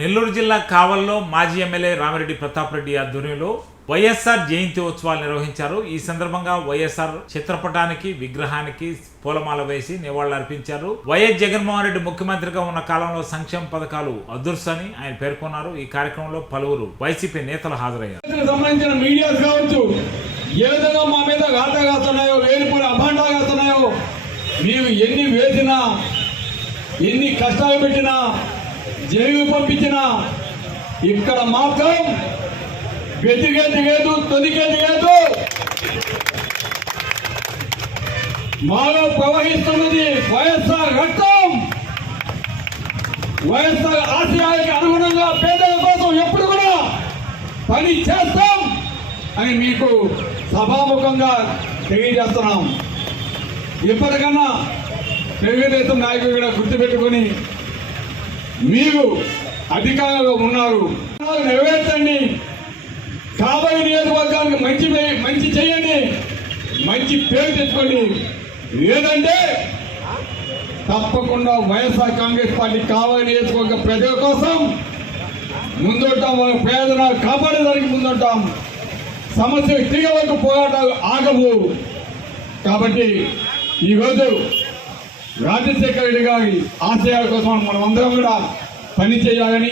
నెల్లూరు జిల్లా కావల్లో మాజీ ఎమ్మెల్యే రామిరెడ్డి ప్రతాప్ రెడ్డి ఆధ్వర్యంలో వైఎస్ఆర్ జయంతి ఉత్సవాలు నిర్వహించారు. ఈ సందర్భంగా వైఎస్ఆర్ చిత్రపటానికి విగ్రహానికి పూలమాల వేసి నివాళులర్పించారు వైఎస్ జగన్మోహన్ రెడ్డి ముఖ్యమంత్రిగా ఉన్న కాలంలో సంక్షేమ పథకాలు అదృశ్యని ఆయన పేర్కొన్నారు. ఈ కార్యక్రమంలో పలువురు వైసీపీ నేతలు హాజరయ్యారు. సంబంధించిన మీడియాస్ కావచ్చు ఏ విధంగా మా మీద ఘాటగాస్తున్నాయో లేనిపోయిన అభాండాగాస్తున్నాయో మేము ఎన్ని వేసినా ఎన్ని కష్టాలు పెట్టినా జైలు పంపించిన ఇక్కడ మాత్రం వెతికేది లేదు తొలికేది లేదు. మాలో ప్రవహిస్తున్నది వైఎస్ఆర్ రక్తం. వైఎస్ఆర్ ఆశయాలకి అనుగుణంగా పేదల కోసం ఎప్పుడు కూడా పని చేస్తాం అని మీకు సభాముఖంగా తెలియజేస్తున్నాం. ఇప్పటికన్నా తెలుగుదేశం నాయకులు కూడా గుర్తుపెట్టుకుని మీరు అధికారంలో ఉన్నారు. నెరవేర్చండి. కాబోయే నియోజకవర్గానికి మంచి పే- మంచి చేయండి. మంచి పేరు తెచ్చుకోండి. లేదంటే తప్పకుండా వైఎస్ఆర్ కాంగ్రెస్ పార్టీ కావాలి నియోజకవర్గ ప్రజల కోసం ముందుంటాం వాళ్ళ ప్రయోజనాలు కాపాడేదానికి ముందుంటాం సమస్యలు తీగ వరకు పోరాటాలు ఆగవు. కాబట్టి ఈరోజు రాజశేఖర రెడ్డి గారి ఆశయాల కోసం మనం అందరం కూడా పని చేయాలని